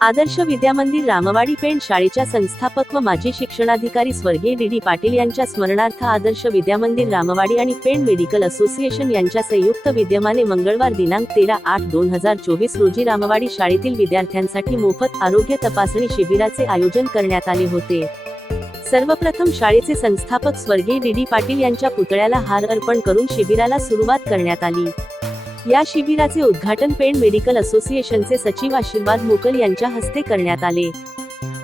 आदर्श विद्यामंदिर Ramwadi paint शाळेच्या संस्थापक व माजी शिक्षणाधिकारी स्वर्गीय डी डी पाटील यांच्या स्मरणार्थ आदर्श विद्यामंदिर रामवाडी आणि पेंट मेडिकल असोसिएशन यांच्या संयुक्त विद्यमाने मंगळवार दिनांक तेरा आठ दोन हजार चोवीस रोजी रामवाडी शाळेतील विद्यार्थ्यांसाठी मोफत आरोग्य तपासणी शिबिराचे आयोजन करण्यात आले होते. सर्वप्रथम शाळेचे संस्थापक स्वर्गीय डी डी पाटील यांच्या पुतळ्याला हार अर्पण करून शिबिराला सुरुवात करण्यात आली. या शिबिराचे उद्घाटन पेण मेडिकल असोसिएशनचे सचिव आशीर्वाद मोकल यांच्या हस्ते करण्यात आले.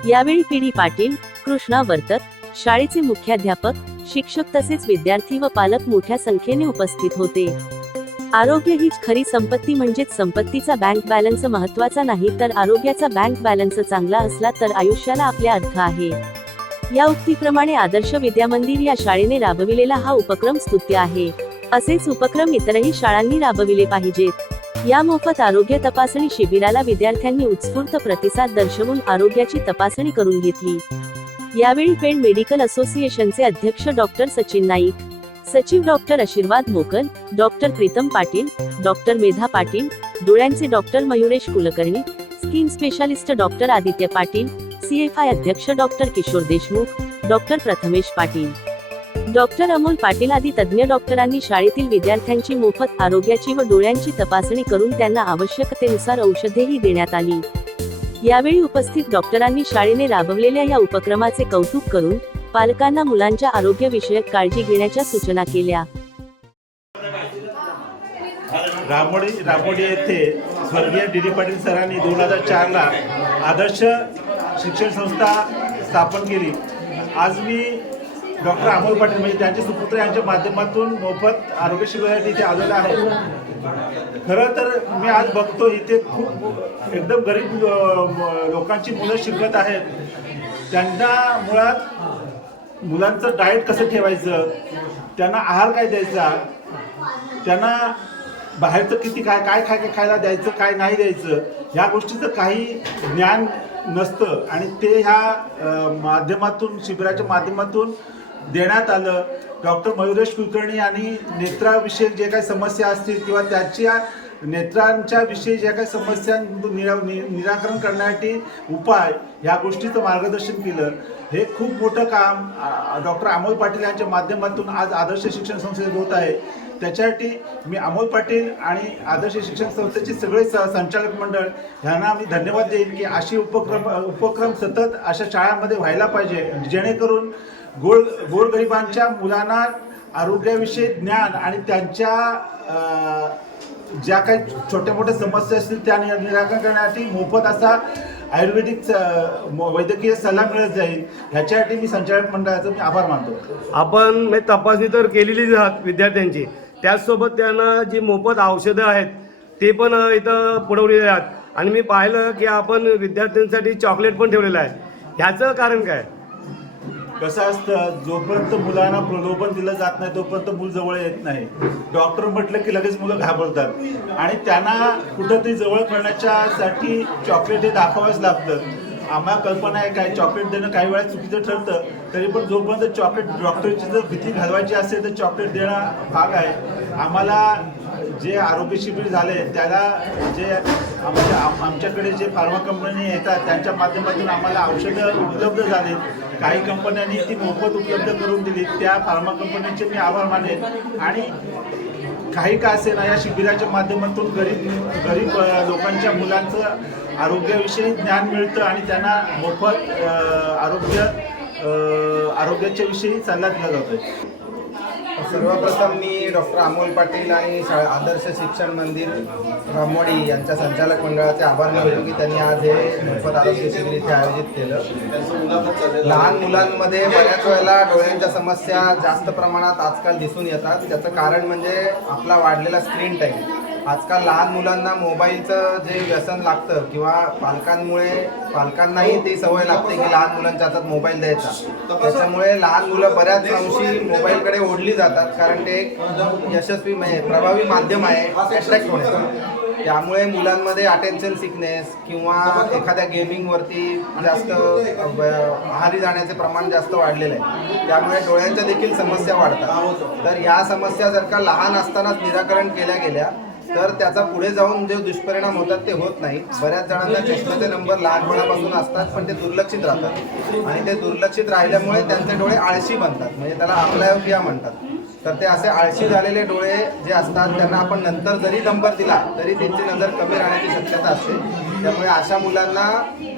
यावेळी पी डी पाटील कृष्णा वर्तक शाळेचे मुख्याध्यापक शिक्षक तसेच विद्यार्थी व पालक मोठ्या संख्येने उपस्थित होते. आरोग्य हीच खरी संपत्ती म्हणजेच संपत्तीचा बँक बॅलन्स महत्त्वाचा नाही तर आरोग्याचा बँक बॅलन्स चांगला असला तर आयुष्याला आपल्या अर्थ आहे. या उक्तीप्रमाणे आदर्श विद्यामंदिर या शाळेने राबविलेला हा उपक्रम स्तुत्य आहे. असेच उपक्रम इतरही शाळांनी राबविले पाहिजेत. या मोफत आरोग्य तपासणी शिबिराला विद्यार्थ्यांनी उत्स्फूर्त प्रतिसाद दर्शवून आरोग्याची तपासणी करून घेतली. यावेळी पेण मेडिकल असोसिएशनचे अध्यक्ष डॉक्टर सचिन नाईक सचिव doctor Ashirwad Mokal doctor Pritam Patil doctor Medha Patil डोळ्यांचे doctor Mayuresh Kulkarni skin specialist doctor Aditya Patil CFI अध्यक्ष doctor Kishor Deshmukh doctor Prathamesh Patil. Doctor Amol Patil आदी तज्ज्ञ डॉक्टरांनी शाळेतील विद्यार्थ्यांची मोफत आरोग्याची व डोळ्यांची तपासणी करून त्यांना आवश्यकतेनुसार औषधेही देण्यात आली. यावेळी उपस्थित डॉक्टरांनी शाळेने राबवलेल्या या उपक्रमाचे कौतुक करून पालकांना मुलांच्या आरोग्यविषयक काळजी घेण्याच्या सूचना केल्या. रामोडी रामोडी येथे स्वर्गीय डी डी पाटील सरांनी दोन हजार चारला आदर्श शिक्षण संस्था स्थापन केली. आज मी डॉक्टर अमोल पाटील म्हणजे त्यांचे सुपुत्र यांच्या माध्यमातून मोफत आरोग्य शिबिरासाठी इथे आलेलं आहे. खरं तर मी आज बघतो इथे खूप एकदम गरीब लोकांची मुलं शिकत आहेत. त्यांना मुळात मुलांचं डाएट कसं ठेवायचं? त्यांना आहार काय द्यायचा? त्यांना बाहेरचं किती काय काय खाय खायला द्यायचं काय नाही द्यायचं? ह्या गोष्टीचं काही ज्ञान नसतं. आणि ते ह्या माध्यमातून शिबिराच्या माध्यमातून देण्यात आलं. डॉक्टर मयुरेश कुलकर्णी आणि नेत्राविषयक जे काही समस्या असतील किंवा त्याच्या नेत्रांच्या विषयी ज्या काही समस्या निरा नि- निराकरण करण्यासाठी उपाय ह्या गोष्टीचं मार्गदर्शन केलं. हे खूप मोठं काम डॉक्टर अमोल पाटील यांच्या माध्यमातून आज आदर्श शिक्षण संस्थेत होत आहे. त्याच्यासाठी मी अमोल पाटील आणि आदर्श शिक्षण संस्थेचे सगळे स संचालक मंडळ ह्यांना मी धन्यवाद देईन की अशी उपक्रम उपक्रम सतत अशा शाळांमध्ये व्हायला पाहिजे. जेणेकरून गोर गोरगरिबांच्या मुलांना आरोग्याविषयी ज्ञान आणि त्यांच्या ज्या काही छोट्या मोठ्या समस्या असतील त्या निराकरण करण्यासाठी मोफत असा आयुर्वेदिक स- म- वैद्यकीय सल्ला मिळत जाईल. ह्याच्यासाठी मी संचालक मंडळाचा मी आभार मानतो. आपण मी तपासणी तर केलेलीच आहात विद्यार्थ्यांची. त्याचसोबत त्यांना जी मोफत औषधं आहेत ते पण इथं पुरवलेले आहेत आणि मी पाहिलं की आपण विद्यार्थ्यांसाठी चॉकलेट पण ठेवलेलं आहे. ह्याचं कारण काय? कसं असतं जोपर्यंत मुलांना प्रलोभन दिलं जात नाही तोपर्यंत मूल जवळ येत नाही. डॉक्टर म्हटलं की लगेच मुलं घाबरतात. आणि त्यांना कुठंतरी जवळ करण्याच्यासाठी चॉकलेट हे दाखवावंच लागतं. आम्हाला कल्पना आहे काय चॉकलेट देणं काही वेळा चुकीचं ठरतं तरी पण जोपर्यंत चॉकलेट डॉक्टरची जर भीती घालवायची असेल तर चॉकलेट देणं भाग आहे. आम्हाला जे आरोग्य शिबिर झाले त्याला जे आमच्या आम- आमच्याकडे जे फार्मा कंपनी येतात त्यांच्या माध्यमातून आम्हाला औषधं उपलब्ध झाले काही कंपन्यांनी ती मोफत उपलब्ध करून दिली त्या फार्मा कंपन्यांचे मी आभार मानेन. आणि काही का असेना या शिबिराच्या माध्यमातून गरीब गरीब लोकांच्या मुलांचं आरोग्याविषयी ज्ञान मिळतं आणि त्यांना मोफत आरोग्य आरोग्याच्या विषयी सल्ला दिला जातो सर्वप्रथम मी डॉक्टर अमोल पाटील आणि शा आदर्श शिक्षण मंदिर रामवाडी यांच्या संचालक मंडळाचे आभार मानतो की त्यांनी आज हे मोफत आरोग्य शिबिर इथे आयोजित केलं. लहान मुलांमध्ये बऱ्याच वेळेला डोळ्यांच्या समस्या जास्त प्रमाणात आजकाल दिसून येतात. त्याचं कारण म्हणजे आपला वाढलेला स्क्रीन टाईम आजकाल लहान मुलांना मोबाईलचं जे व्यसन लागतं किंवा पालकांमुळे पालकांनाही ती सवय लागते की लहान मुलांच्या हातात मोबाईल द्यायचा. त्याच्यामुळे लहान मुलं बऱ्याच अंशी मोबाईलकडे ओढली जातात कारण ते एक यशस्वी म्हणजे प्रभावी माध्यम आहे अट्रॅक्ट होण्याचं. त्यामुळे मुलांमध्ये अटेन्शन सिकनेस किंवा एखाद्या गेमिंगवरती जास्त आहारी जाण्याचे प्रमाण जास्त वाढलेलं आहे. त्यामुळे डोळ्यांच्या देखील समस्या वाढतात. तर या समस्या जर का लहान असतानाच निराकरण केल्या गेल्या तर त्याचा पुढे जाऊन जे दुष्परिणाम होतात ते होत नाही. बऱ्याच जणांना चष्म्याचे नंबर लहानपणापासून असतात पण ते दुर्लक्षित राहतात. आणि ते दुर्लक्षित राहिल्यामुळे त्यांचे डोळे आळशी बनतात. म्हणजे त्याला आपलायोपिया म्हणतात. तर ते असे आळशी झालेले डोळे जे असतात त्यांना आपण नंतर जरी नंबर दिला तरी त्यांची नजर कमी राहण्याची शक्यता असते. त्यामुळे अशा मुलांना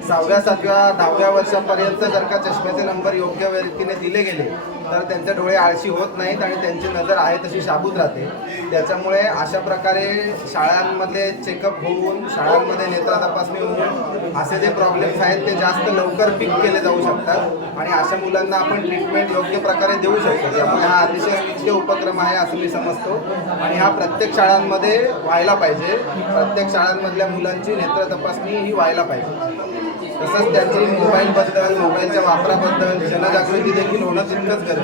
सहाव्या सातव्या दहाव्या वर्षापर्यंत जर का चष्म्याचे नंबर योग्य रीतीने दिले गेले तर त्यांचे डोळे आळशी होत नाहीत आणि त्यांची नजर आहे तशी शाबूत राहते. त्याच्यामुळे अशा प्रकारे शाळांमध्ये चेकअप होऊन शाळांमध्ये नेत्र तपासणी होऊन असे जे प्रॉब्लेम्स आहेत ते जास्त लवकर पिक केले जाऊ शकतात. आणि अशा मुलांना आपण ट्रीटमेंट योग्य प्रकारे देऊ शकतो. त्यामुळे हा अतिशय नित्य उपक्रम आहे असं मी समजतो. आणि हा प्रत्येक शाळांमध्ये व्हायला पाहिजे. प्रत्येक शाळांमधल्या मुलांची नेत्र तपासणी ही व्हायला पाहिजे. तसंच त्यांची मोबाईलबद्दल मोबाईलच्या वापराबद्दल जनजागृती देखील होणं तितकंच गरजेचं